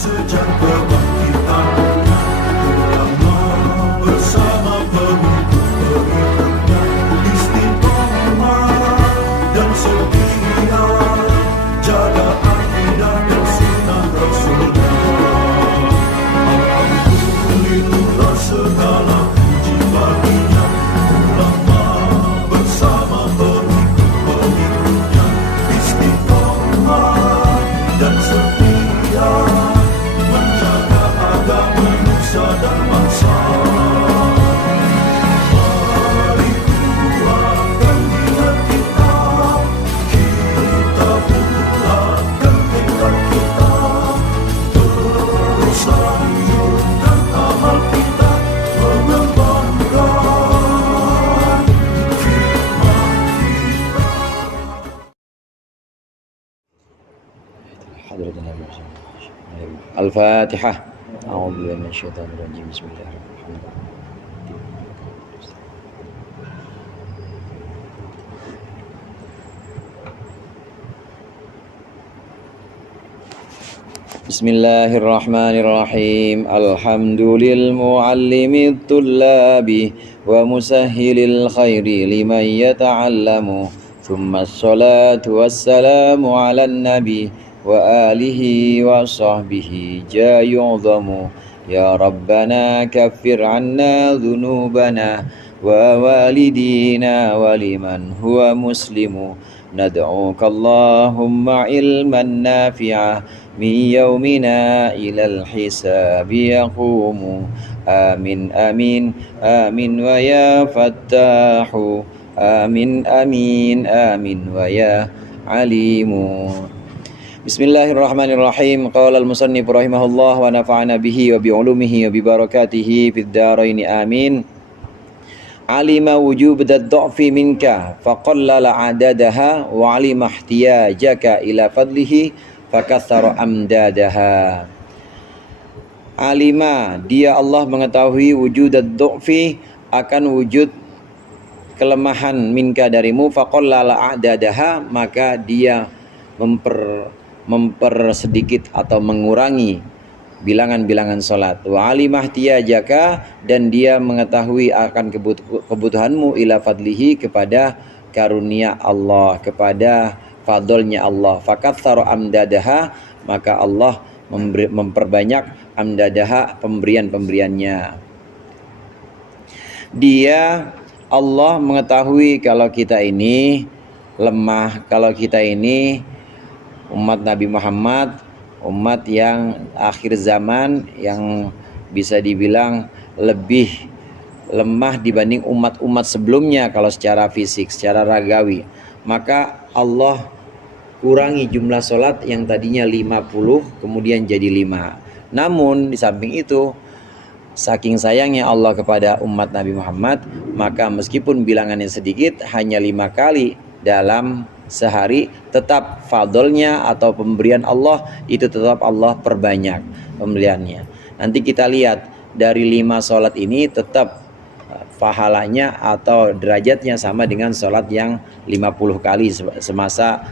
sejak kebangkitannya, ulama bersama pengikut-pengikutnya istiqomah dan setia, jaga akidah dan sunnah Rasulnya. Alhamdulillah segala puji baginya, ulama bersama pengikut-pengikutnya istiqomah dan setia, menjaga agama nusa dan bangsa. Mari kuatkan niat kita, kita bulatkan tekad kita, terus lanjutkan amal kita, mengembangkan firman kita. Al-Fatihah. A'udzubillahi minasyaitonir rajim. Bismillahirrahmanirrahim. Bismillahirrahmanirrahim. Alhamdulil muallimit tullabi wa musahhilil khairi liman yata'allamu. Thumma assalatu wassalamu ala nabi wa alihi wa sahbihi jayu'zamu. Ya Rabbana kaffir anna dhunubana wa walidina wa liman huwa muslimu. Nad'uka Allahumma ilman nafi'a min yawmina ilal hisabi yaqumu. Amin amin amin wa ya fattahu. Amin amin amin wa ya alimu. Bismillahirrahmanirrahim. Qala al-musannif rahimahullah wa nafa'ana bihi wa bi'ulumihi wa bibarakatihi fid dharain amin. Alima wujub ad-dha'fi minka faqallala adadaha wa alima ihtiyajaka ila fadlihi fakaththara amdadaha. Alima, dia Allah mengetahui wujud ad-dha'fi, akan wujud kelemahan minka darimu, faqallala adadaha, maka dia mempersedikit atau mengurangi bilangan-bilangan salat. Wa alimah tiyajaka, dan dia mengetahui akan kebutuhanmu ila fadlihi, kepada karunia Allah, kepada fadlnya Allah. Fakaththara amdadaha, maka Allah memperbanyak amdadaha, pemberian-pemberiannya. Dia Allah mengetahui kalau kita ini lemah, kalau kita ini umat Nabi Muhammad, umat yang akhir zaman, yang bisa dibilang lebih lemah dibanding umat-umat sebelumnya kalau secara fisik, secara ragawi. Maka Allah kurangi jumlah sholat yang tadinya 50 kemudian jadi 5. Namun di samping itu, saking sayangnya Allah kepada umat Nabi Muhammad, maka meskipun bilangannya sedikit, hanya 5 kali dalam sehari, tetap fadlnya atau pemberian Allah itu tetap Allah perbanyak pemberiannya. Nanti kita lihat dari 5 sholat ini tetap pahalanya atau derajatnya sama dengan sholat yang 50 kali semasa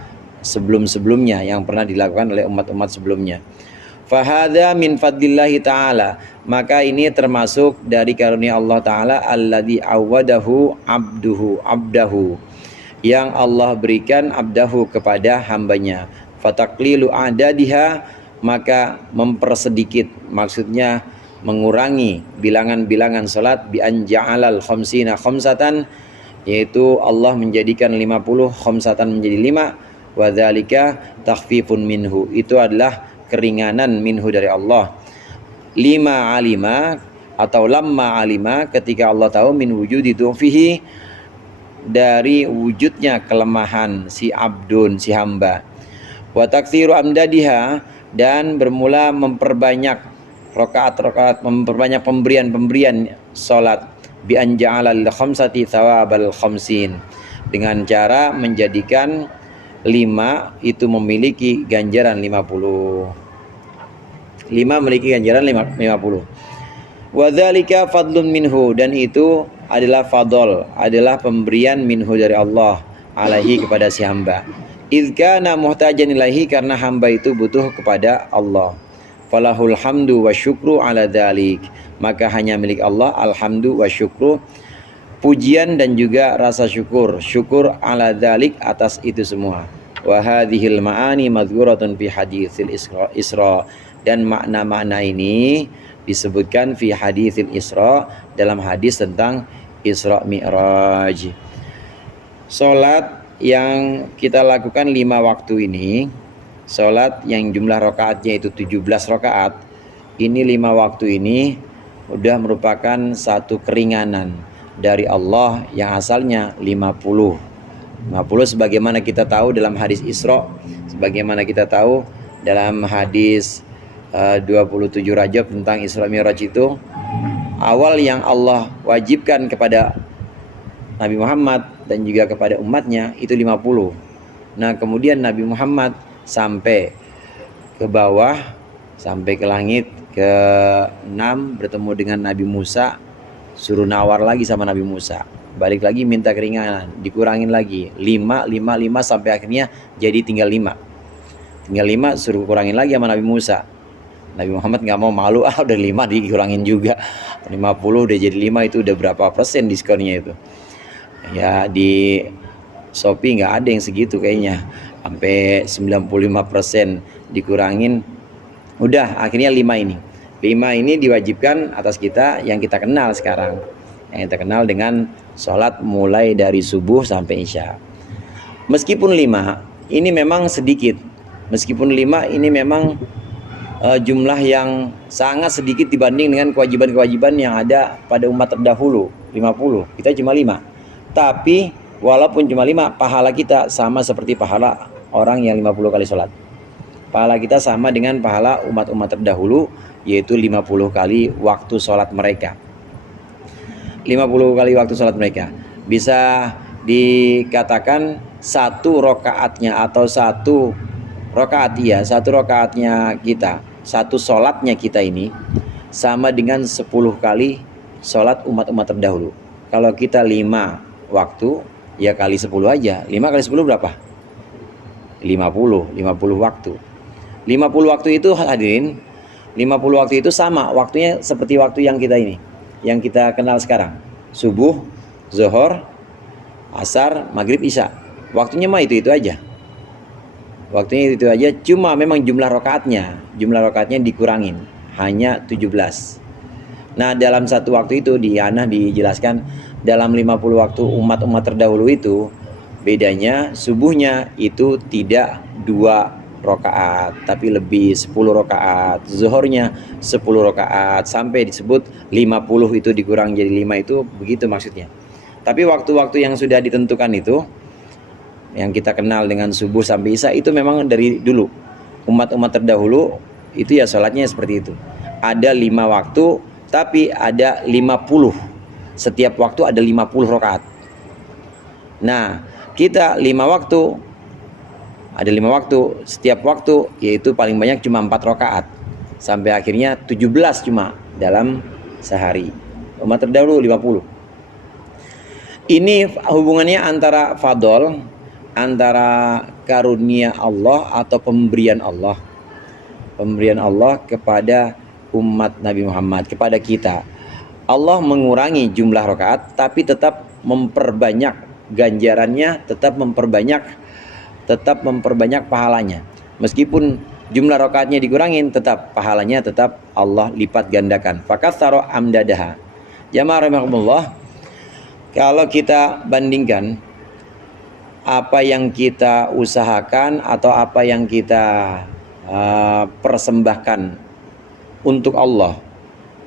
sebelum-sebelumnya yang pernah dilakukan oleh umat-umat sebelumnya. Fahadha min fadlillahi ta'ala, maka ini termasuk dari karunia Allah Ta'ala, alladzi awwadahu abdahu, yang Allah berikan abdahu kepada hambanya. Fataklilu adadiha, maka mempersedikit, maksudnya mengurangi bilangan-bilangan salat, bi anja'alal khamsina khamsatan, yaitu Allah menjadikan 50 khamsatan menjadi 5. Wa dzalika takhfifun minhu, itu adalah keringanan minhu dari Allah. Lima alima atau lamma alima, ketika Allah tahu min wujudi du'fihi, dari wujudnya kelemahan si abdun, si hamba. Wa taktsiru amdadiha, dan bermula memperbanyak rakaat-rakaat, memperbanyak pemberian-pemberian salat, bi an ja'ala lil khamsati thawabal khamsin, dengan cara menjadikan 5 itu memiliki ganjaran 50. 5 memiliki ganjaran 50. Wa dzalika fadlun minhu, dan itu adalah fadl, adalah pemberian minhu dari Allah alaihi kepada si hamba. Idz kana muhtajan ilaihi, karena hamba itu butuh kepada Allah. falahul hamdu wa syukru ala dzalik. Maka hanya milik Allah alhamdu wa syukru, pujian dan juga rasa syukur, syukur ala dzalik, atas itu semua. Wa hadhil ma'ani madhkuratun fi haditsil Isra, dan makna-makna ini disebutkan fi haditsil Isra, dalam hadis tentang Isra Mi'raj. Salat yang kita lakukan 5 waktu ini, salat yang jumlah rakaatnya itu 17 rakaat, ini 5 waktu ini udah merupakan satu keringanan dari Allah yang asalnya 50 sebagaimana kita tahu dalam hadis Isra, sebagaimana kita tahu dalam hadis 27 Rajab tentang Isra Mi'raj itu, awal yang Allah wajibkan kepada Nabi Muhammad dan juga kepada umatnya itu 50. Nah kemudian Nabi Muhammad sampai ke bawah, sampai ke langit ke-6, bertemu dengan Nabi Musa, suruh nawar lagi sama Nabi Musa, balik lagi minta keringanan, dikurangin lagi 5 sampai akhirnya jadi tinggal 5, suruh kurangin lagi sama Nabi Musa. Nabi Muhammad nggak mau, malu, udah 5 dikurangin juga, 50 udah jadi 5, itu udah berapa persen diskonnya itu ya. Di Shopee nggak ada yang segitu kayaknya, sampai 95% dikurangin. Udah akhirnya 5 ini diwajibkan atas kita, yang kita kenal sekarang, yang kita kenal dengan sholat mulai dari subuh sampai isya. Meskipun 5 ini memang sedikit, meskipun 5 ini memang jumlah yang sangat sedikit dibanding dengan kewajiban-kewajiban yang ada pada umat terdahulu 50, kita cuma 5. Tapi walaupun cuma 5, pahala kita sama seperti pahala orang yang 50 kali sholat. Pahala kita sama dengan pahala umat-umat terdahulu, yaitu 50 kali waktu sholat mereka. 50 kali waktu sholat mereka. Bisa dikatakan satu rokaatnya atau satu rokaatnya kita, satu sholatnya kita ini sama dengan 10 kali sholat umat-umat terdahulu. Kalau kita 5 waktu, ya kali 10 aja. 5 kali 10 berapa? 50 waktu. 50 waktu itu hadirin, 50 waktu itu sama waktunya seperti waktu yang kita ini, yang kita kenal sekarang. Subuh, zuhur, asar, maghrib, isya. Waktunya mah itu aja. Waktunya itu aja, cuma memang jumlah rakaatnya dikurangin, hanya 17. Nah, dalam satu waktu itu di Anah dijelaskan, dalam 50 waktu umat-umat terdahulu itu bedanya subuhnya itu tidak 2 rakaat tapi lebih 10 rakaat, zuhurnya 10 rakaat, sampai disebut 50 itu dikurang jadi 5, itu begitu maksudnya. Tapi waktu-waktu yang sudah ditentukan itu, yang kita kenal dengan subuh sampai isya, itu memang dari dulu umat-umat terdahulu itu ya sholatnya seperti itu. Ada 5 waktu tapi ada 50, setiap waktu ada 50 rakaat. Nah kita 5 waktu, ada 5 waktu, setiap waktu yaitu paling banyak cuma 4 rakaat, sampai akhirnya 17 cuma dalam sehari. Umat terdahulu 50. Ini hubungannya antara fadol, antara karunia Allah atau pemberian Allah kepada umat Nabi Muhammad, kepada kita. Allah mengurangi jumlah rakaat tapi tetap memperbanyak ganjarannya, tetap memperbanyak pahalanya. Meskipun jumlah rakaatnya dikurangin, tetap pahalanya tetap Allah lipat gandakan. Fakatsara amdadaha. Jamaah rahimakumullah, kalau kita bandingkan apa yang kita usahakan atau apa yang kita persembahkan untuk Allah,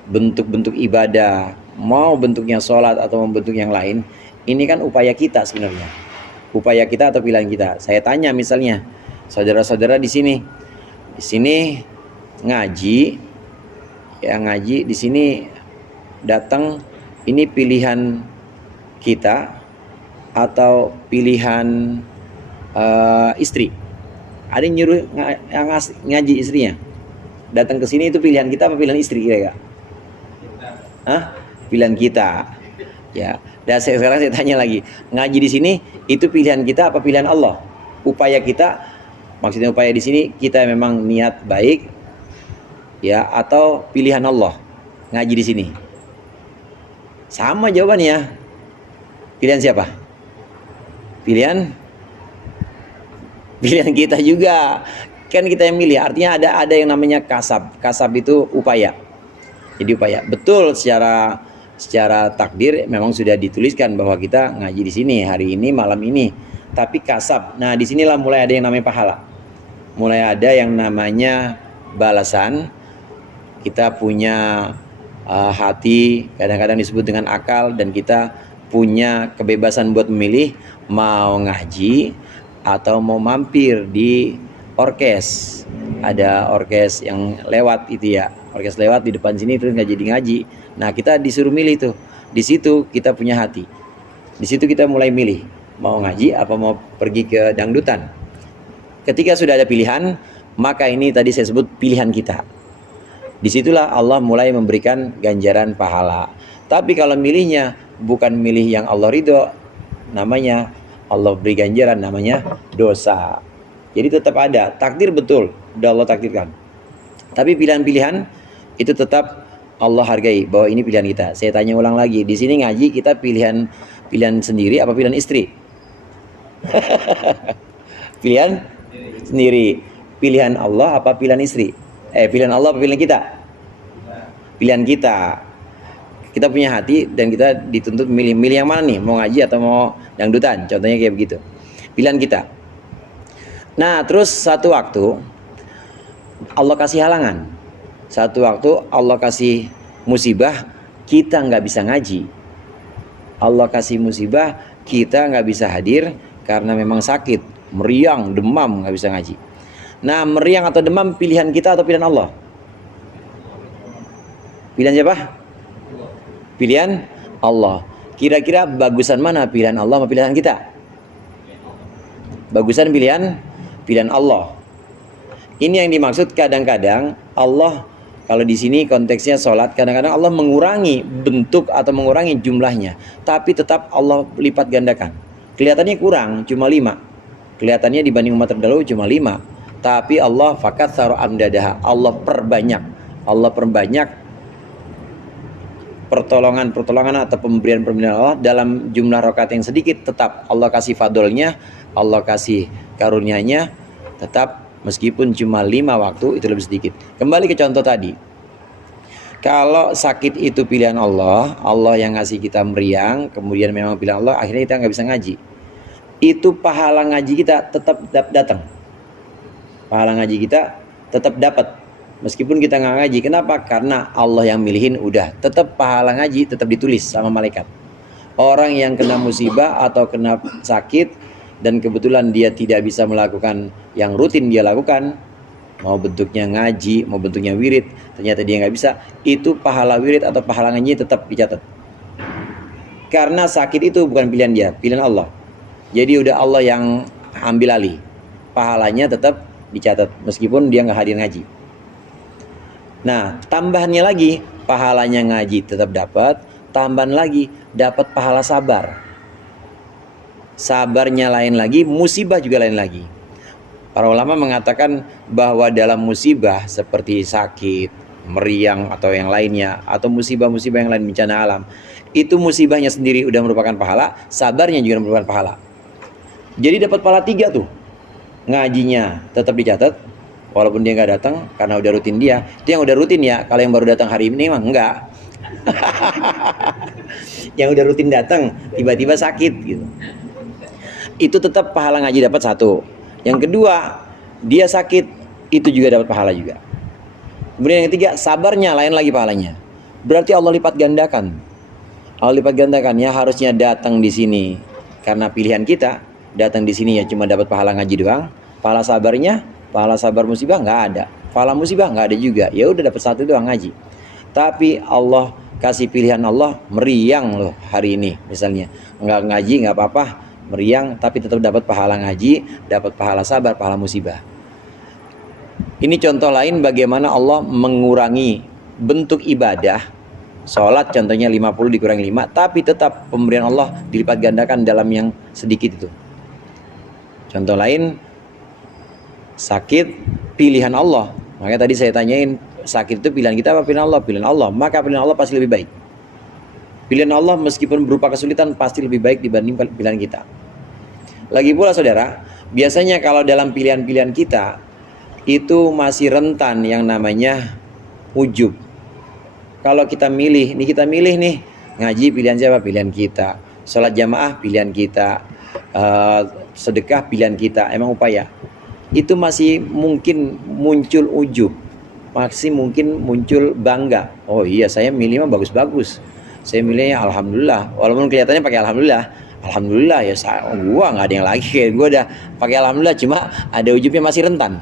bentuk-bentuk ibadah, mau bentuknya sholat atau bentuk yang lain, ini kan upaya kita sebenarnya, upaya kita atau pilihan kita. Saya tanya misalnya, saudara-saudara di sini ngaji, di sini datang, ini pilihan kita atau pilihan istri? Ada yang nyuruh ngaji istrinya datang ke sini, itu pilihan kita apa pilihan istri kira-kira? Pilihan kita. Ya. Dan sekarang saya tanya lagi, ngaji di sini itu pilihan kita apa pilihan Allah? Upaya kita, maksudnya upaya di sini kita memang niat baik, ya atau pilihan Allah ngaji di sini? Sama jawabannya. Pilihan siapa? Pilihan kita juga. Kan kita yang milih. Artinya ada yang namanya kasab. Kasab itu upaya. Jadi upaya. Betul secara takdir memang sudah dituliskan bahwa kita ngaji di sini hari ini malam ini. Tapi kasab. Nah, disinilah mulai ada yang namanya pahala. Mulai ada yang namanya balasan. Kita punya hati, kadang-kadang disebut dengan akal, dan kita punya kebebasan buat memilih mau ngaji atau mau mampir di orkes. Ada orkes yang lewat itu ya, orkes lewat di depan sini terus nggak jadi ngaji. Nah, kita disuruh milih tuh. Di situ kita punya hati. Di situ kita mulai milih mau ngaji apa mau pergi ke dangdutan. Ketika sudah ada pilihan, maka ini tadi saya sebut pilihan kita. Disitulah Allah mulai memberikan ganjaran pahala. Tapi kalau milihnya bukan milih yang Allah ridho, namanya Allah beri ganjaran, namanya dosa. Jadi tetap ada takdir, betul, udah Allah takdirkan. Tapi pilihan-pilihan itu tetap Allah hargai bahwa ini pilihan kita. Saya tanya ulang lagi, di sini ngaji kita pilihan sendiri apa pilihan istri? Pilihan sendiri. Pilihan Allah apa pilihan istri? Pilihan Allah apa pilihan kita? Pilihan kita. Kita punya hati dan kita dituntut milih yang mana nih? Mau ngaji atau mau dangdutan? Contohnya kayak begitu. Pilihan kita. Nah, terus satu waktu Allah kasih halangan. Satu waktu Allah kasih musibah, kita nggak bisa ngaji. Allah kasih musibah, kita nggak bisa hadir karena memang sakit, meriang, demam, nggak bisa ngaji. Nah, meriang atau demam pilihan kita atau pilihan Allah? Pilihan siapa? Pilihan Allah. Kira-kira bagusan mana, pilihan Allah atau pilihan kita? Bagusan pilihan Allah. Ini yang dimaksud kadang-kadang Allah, kalau di sini konteksnya sholat, kadang-kadang Allah mengurangi bentuk atau mengurangi jumlahnya, tapi tetap Allah lipat gandakan. Kelihatannya kurang, cuma 5. Kelihatannya dibanding umat terdahulu cuma 5. Tapi Allah fakat saru amdadaha, Allah perbanyak pertolongan atau pemberian Allah dalam jumlah rakaat yang sedikit. Tetap Allah kasih fadolnya, Allah kasih karunia-Nya, tetap meskipun cuma 5 waktu itu lebih sedikit. Kembali ke contoh tadi, kalau sakit itu pilihan Allah, Allah yang ngasih kita meriang, kemudian memang pilihan Allah, akhirnya kita nggak bisa ngaji. Itu pahala ngaji kita tetap datang. Pahala ngaji kita tetap dapat meskipun kita nggak ngaji. Kenapa? Karena Allah yang milihin, udah tetap pahala ngaji tetap ditulis sama malaikat. Orang yang kena musibah atau kena sakit dan kebetulan dia tidak bisa melakukan yang rutin dia lakukan, mau bentuknya ngaji, mau bentuknya wirid, ternyata dia nggak bisa, itu pahala wirid atau pahala ngaji tetap dicatat. Karena sakit itu bukan pilihan dia, pilihan Allah. Jadi udah Allah yang ambil alih, pahalanya tetap dicatat meskipun dia nggak hadir ngaji. Nah, tambahannya lagi, pahalanya ngaji tetap dapat, tambahan lagi dapat pahala sabar. Sabarnya lain lagi, musibah juga lain lagi. Para ulama mengatakan bahwa dalam musibah seperti sakit, meriang atau yang lainnya, atau musibah-musibah yang lain, bencana alam, itu musibahnya sendiri udah merupakan pahala, sabarnya juga merupakan pahala. Jadi dapat pahala 3 tuh. Ngajinya tetap dicatat walaupun dia nggak datang karena udah rutin dia. Itu yang udah rutin ya. Kalau yang baru datang hari ini mah enggak. Yang udah rutin datang tiba-tiba sakit gitu, itu tetap pahala ngaji dapat 1. Yang kedua, dia sakit itu juga dapat pahala juga. Kemudian yang ketiga, sabarnya lain lagi pahalanya. Berarti Allah lipat gandakan. Allah lipat gandakan, ya harusnya datang di sini karena pilihan kita. Datang di sini ya cuma dapat pahala ngaji doang. Pahala sabarnya, pahala sabar musibah nggak ada. Pahala musibah nggak ada juga. Ya udah dapat 1 doang ngaji. Tapi Allah kasih pilihan Allah, meriang loh hari ini misalnya. Nggak ngaji nggak apa-apa, meriang tapi tetap dapat pahala ngaji, dapat pahala sabar, pahala musibah. Ini contoh lain bagaimana Allah mengurangi bentuk ibadah. Sholat contohnya 50 dikurangi 5, tapi tetap pemberian Allah dilipat gandakan dalam yang sedikit itu. Contoh lain, sakit pilihan Allah. Makanya tadi saya tanyain, sakit itu pilihan kita apa pilihan Allah? Pilihan Allah. Maka pilihan Allah pasti lebih baik. Pilihan Allah meskipun berupa kesulitan pasti lebih baik dibanding pilihan kita. Lagi pula saudara, biasanya kalau dalam pilihan-pilihan kita itu masih rentan yang namanya ujub. Kalau kita milih nih, ngaji pilihan siapa? Pilihan kita. Sholat jamaah pilihan kita. Sedekah pilihan kita. Emang upaya. Itu masih mungkin muncul ujub. Masih mungkin muncul bangga. Oh iya, saya milih mah bagus-bagus. Saya milihnya alhamdulillah. Walaupun kelihatannya pakai alhamdulillah. Alhamdulillah ya, gua nggak ada yang lagi kayak gua udah pakai alhamdulillah, cuma ada ujubnya masih rentan.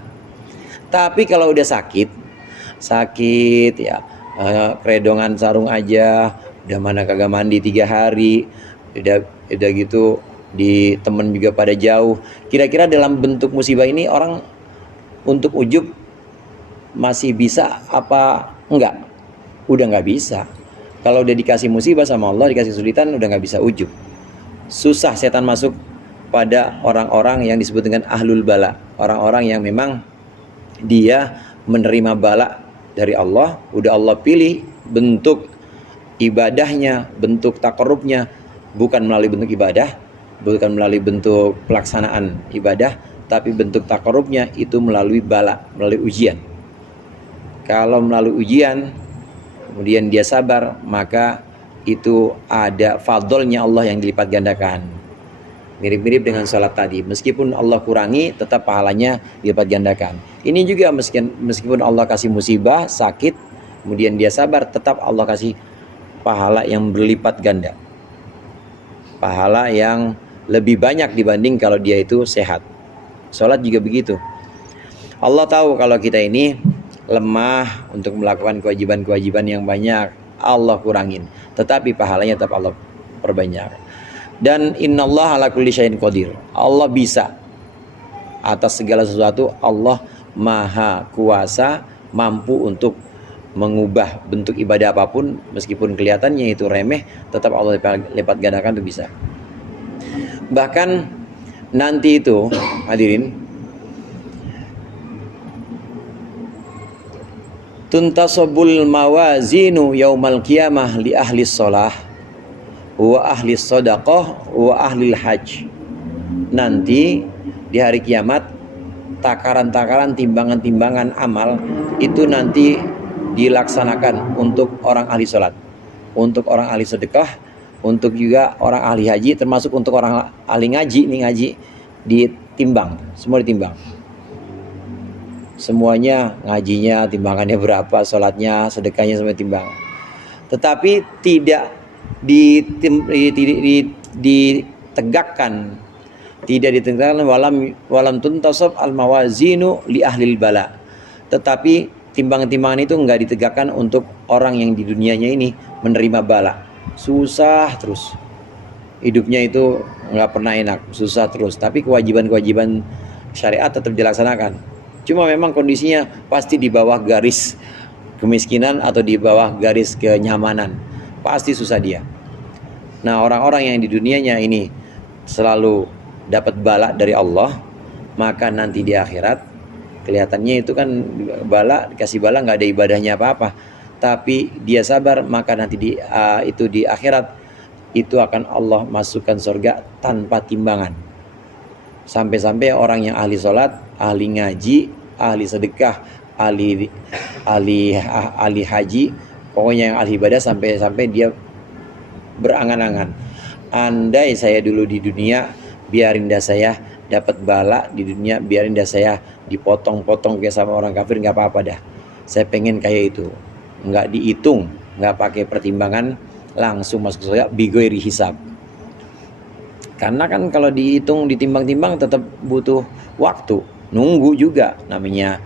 Tapi kalau udah sakit ya, keredongan sarung aja, udah mana kagak mandi 3 hari, udah gitu di temen juga pada jauh. Kira-kira dalam bentuk musibah ini orang untuk ujub masih bisa apa enggak? Udah nggak bisa. Kalau udah dikasih musibah sama Allah, dikasih kesulitan, udah nggak bisa ujub. Susah setan masuk pada orang-orang yang disebut dengan ahlul bala, orang-orang yang memang dia menerima bala dari Allah, udah Allah pilih bentuk ibadahnya, bentuk takarrubnya bukan melalui bentuk ibadah, bukan melalui bentuk pelaksanaan ibadah, tapi bentuk takarrubnya itu melalui bala, melalui ujian. Kalau melalui ujian kemudian dia sabar, maka itu ada fadlnya Allah yang dilipat gandakan. Mirip-mirip dengan salat tadi, meskipun Allah kurangi tetap pahalanya dilipat gandakan. Ini juga meskipun Allah kasih musibah, sakit, kemudian dia sabar, tetap Allah kasih pahala yang berlipat ganda. Pahala yang lebih banyak dibanding kalau dia itu sehat. Salat juga begitu. Allah tahu kalau kita ini lemah untuk melakukan kewajiban-kewajiban yang banyak, Allah kurangin, tetapi pahalanya tetap Allah perbanyak. Dan innallaha ala kulli syai'in qadir. Allah bisa atas segala sesuatu. Allah maha kuasa, mampu untuk mengubah bentuk ibadah apapun, meskipun kelihatannya itu remeh, tetap Allah lipat gandakan itu bisa. Bahkan nanti itu hadirin, tuntasabul mawazinu yaumal qiyamah li ahli sholah wa ahli sadaqah wa ahli hajj. Nanti di hari kiamat takaran-takaran, timbangan-timbangan amal itu nanti dilaksanakan untuk orang ahli sholat, untuk orang ahli sedekah, untuk juga orang ahli haji, termasuk untuk orang ahli ngaji. Nih ngaji ditimbang, semua ditimbang. Semuanya, ngajinya timbangannya berapa, sholatnya, sedekahnya semua timbang. Tetapi tidak ditegakkan, tidak ditegakkan walam tuntasab al mawazinu li ahlil bala. Tetapi timbangan-timbangan itu enggak ditegakkan untuk orang yang di dunianya ini menerima bala. Susah terus. Hidupnya itu enggak pernah enak, susah terus. Tapi kewajiban-kewajiban syariat tetap dilaksanakan. Cuma memang kondisinya pasti di bawah garis kemiskinan atau di bawah garis kenyamanan. Pasti susah dia. Nah, orang-orang yang di dunianya ini selalu dapat bala dari Allah, maka nanti di akhirat kelihatannya itu kan bala, dikasih bala nggak ada ibadahnya apa-apa, tapi dia sabar, maka nanti di akhirat itu akan Allah masukkan surga tanpa timbangan. Sampai-sampai orang yang ahli sholat, ahli ngaji, ahli sedekah, ahli haji, pokoknya yang ahli ibadah, sampai dia berangan-angan, andai saya dulu di dunia, biarin dah saya dapat bala di dunia, biarin dah saya dipotong-potong kayak sama orang kafir, nggak apa-apa dah. Saya pengen kayak itu, nggak dihitung, nggak pakai pertimbangan, langsung masuk surga bigoiri hisab. Karena kan kalau dihitung, ditimbang-timbang tetap butuh waktu, nunggu juga, namanya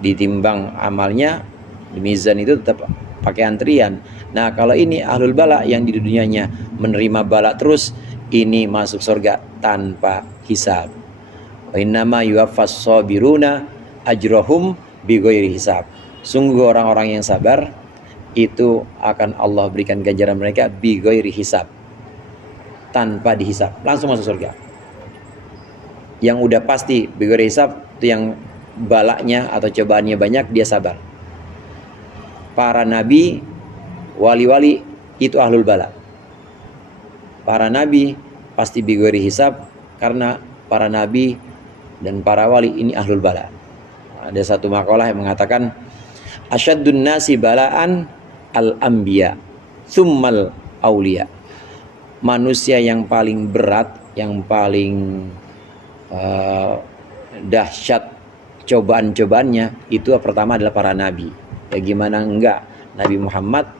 ditimbang amalnya, di mizan itu tetap pakai antrian. Nah, kalau ini ahlul bala yang di dunianya menerima bala terus, ini masuk surga tanpa hisab. Wa innama yuwaffas sabiruna ajrahum bighairi hisab. Sungguh orang-orang yang sabar itu akan Allah berikan ganjaran mereka bighairi hisab, tanpa dihisab, langsung masuk surga. Yang udah pasti bighairi hisab itu yang balanya atau cobaannya banyak, dia sabar. para nabi, wali-wali itu ahlul bala. Para nabi pasti bighairi hisab, karena para nabi dan para wali ini ahlul bala. Ada satu makalah yang mengatakan asyaddun nasi balaan al-anbiya tsummal auliya. Manusia yang paling berat, yang paling dahsyat cobaan-cobaannya itu pertama adalah para nabi. Ya gimana enggak, Nabi Muhammad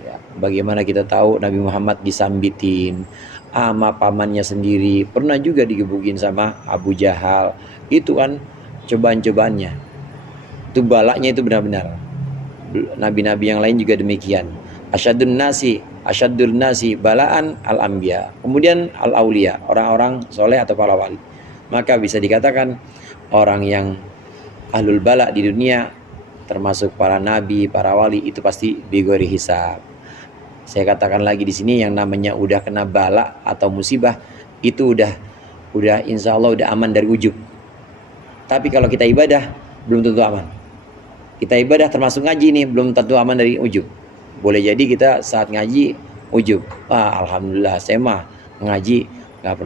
ya, bagaimana kita tahu Nabi Muhammad disambitin sama pamannya sendiri, pernah juga digebukin sama Abu Jahal. Itu kan cobaan-cobaannya, itu balaknya itu benar-benar. Nabi-nabi yang lain juga demikian. Asyaddun nasi balaan al-anbiya, kemudian al-auliya, orang-orang soleh atau para wali. Maka bisa dikatakan orang yang ahlul bala di dunia termasuk para nabi, para wali itu pasti bighairi hisab. Saya katakan lagi di sini, yang namanya udah kena bala atau musibah itu udah insya Allah udah aman dari ujub. Tapi kalau kita ibadah belum tentu aman. Kita ibadah termasuk ngaji nih belum tentu aman dari ujub. Boleh jadi kita saat ngaji ujub, alhamdulillah saya mah ngaji nggak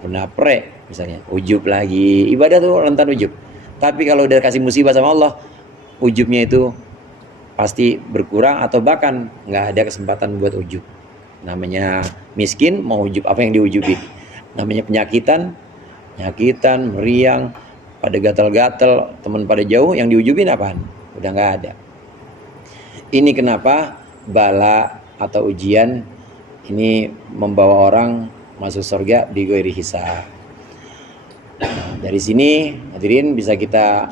pernah pre misalnya, ujub lagi. Ibadah tuh rentan ujub. Tapi kalau udah kasih musibah sama Allah, ujubnya itu pasti berkurang atau bahkan nggak ada kesempatan buat ujub. Namanya miskin mau ujub apa yang diujubin? Namanya penyakitan, meriang, pada gatal-gatal, teman pada jauh, yang diujubin apaan? Udah nggak ada. Ini kenapa bala atau ujian ini membawa orang masuk surga bighairi hisab. Dari sini hadirin bisa kita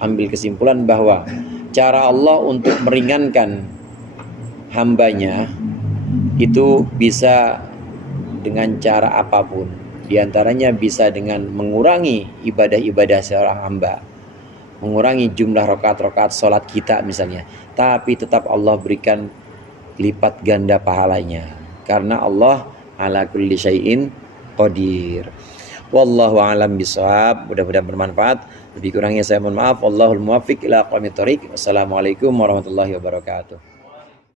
ambil kesimpulan bahwa cara Allah untuk meringankan hambanya itu bisa dengan cara apapun. Di antaranya bisa dengan mengurangi ibadah-ibadah seorang hamba, mengurangi jumlah rakaat-rakaat sholat kita misalnya, tapi tetap Allah berikan lipat ganda pahalanya, karena Allah ala kulli syai'in qadir. Wallahu a'lam bishawab. Mudah-mudahan bermanfaat. Lebih kurangnya saya mohon maaf. Wallahul muwaffiq ila aqwamit thoriq. Wassalamualaikum warahmatullahi wabarakatuh.